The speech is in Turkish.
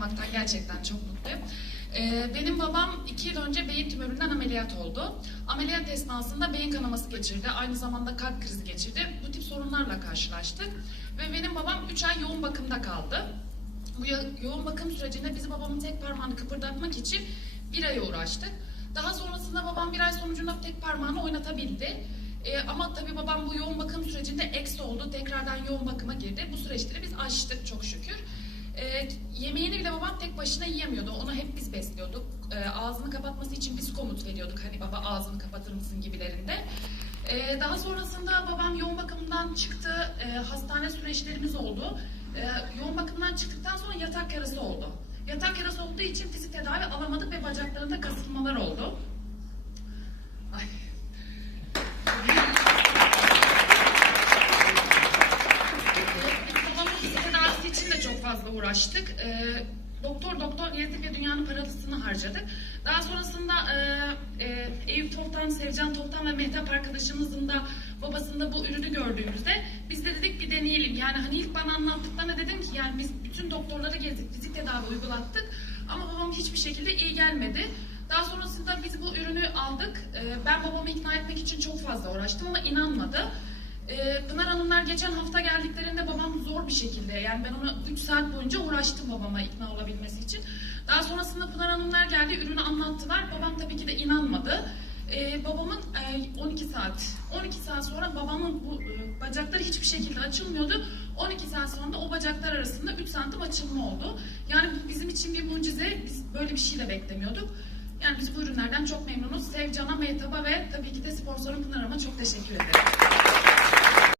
olmaktan gerçekten çok mutluyum. Ee, benim babam iki yıl önce beyin tümöründen ameliyat oldu. Ameliyat esnasında beyin kanaması geçirdi. Aynı zamanda kalp krizi geçirdi. Bu tip sorunlarla karşılaştık. Ve benim babam 3 ay yoğun bakımda kaldı. Bu yo- yoğun bakım sürecinde biz babamın tek parmağını kıpırdatmak için bir ay uğraştık. Daha sonrasında babam bir ay sonucunda tek parmağını oynatabildi. Ee, ama tabii babam bu yoğun bakım sürecinde eksi oldu. Tekrardan yoğun bakıma girdi. Bu süreçleri biz aştık çok şükür. Yemeğini bile babam tek başına yiyemiyordu. Onu hep biz besliyorduk. Ee, ağzını kapatması için biz komut veriyorduk. Hani baba ağzını kapatır mısın gibilerinde. Ee, daha sonrasında babam yoğun bakımdan çıktı. Ee, hastane süreçlerimiz oldu. Ee, yoğun bakımdan çıktıktan sonra yatak yarası oldu. Yatak yarası olduğu için fizik tedavi alamadık ve bacaklarında kasılmalar oldu. Ay. Biz babamın fizik tedavisi için de çok fazla uğraştık. Ee, doktor doktor gezdik ve dünyanın parasını harcadık. Daha sonrasında e, e, Eyüp Toptan, Sevcan Toptan ve Mehtap arkadaşımızın da babasında bu ürünü gördüğümüzde biz de dedik bir deneyelim. Yani hani ilk bana anlattıklarında dedim ki yani biz bütün doktorları gezdik, fizik tedavi uygulattık ama babam hiçbir şekilde iyi gelmedi. Daha sonrasında biz bu ürünü aldık. Ee, ben babamı ikna etmek için çok fazla uğraştım ama inanmadı. Ee, Pınar Hanımlar geçen hafta geldiklerinde zor bir şekilde yani ben ona 3 saat boyunca uğraştım babama ikna olabilmesi için. Daha sonrasında Pınar Hanımlar geldi ürünü anlattılar. Babam tabii ki de inanmadı. Ee, babamın e, 12 saat 12 saat sonra babamın bu e, bacakları hiçbir şekilde açılmıyordu. 12 saat sonra da o bacaklar arasında 3 santim açılma oldu. Yani bu bizim için bir mucize. Biz böyle bir şey de beklemiyorduk. Yani biz bu ürünlerden çok memnunuz. Sevcan'a, Mehtap'a ve tabii ki de sponsorum Pınar Hanım'a çok teşekkür ederim.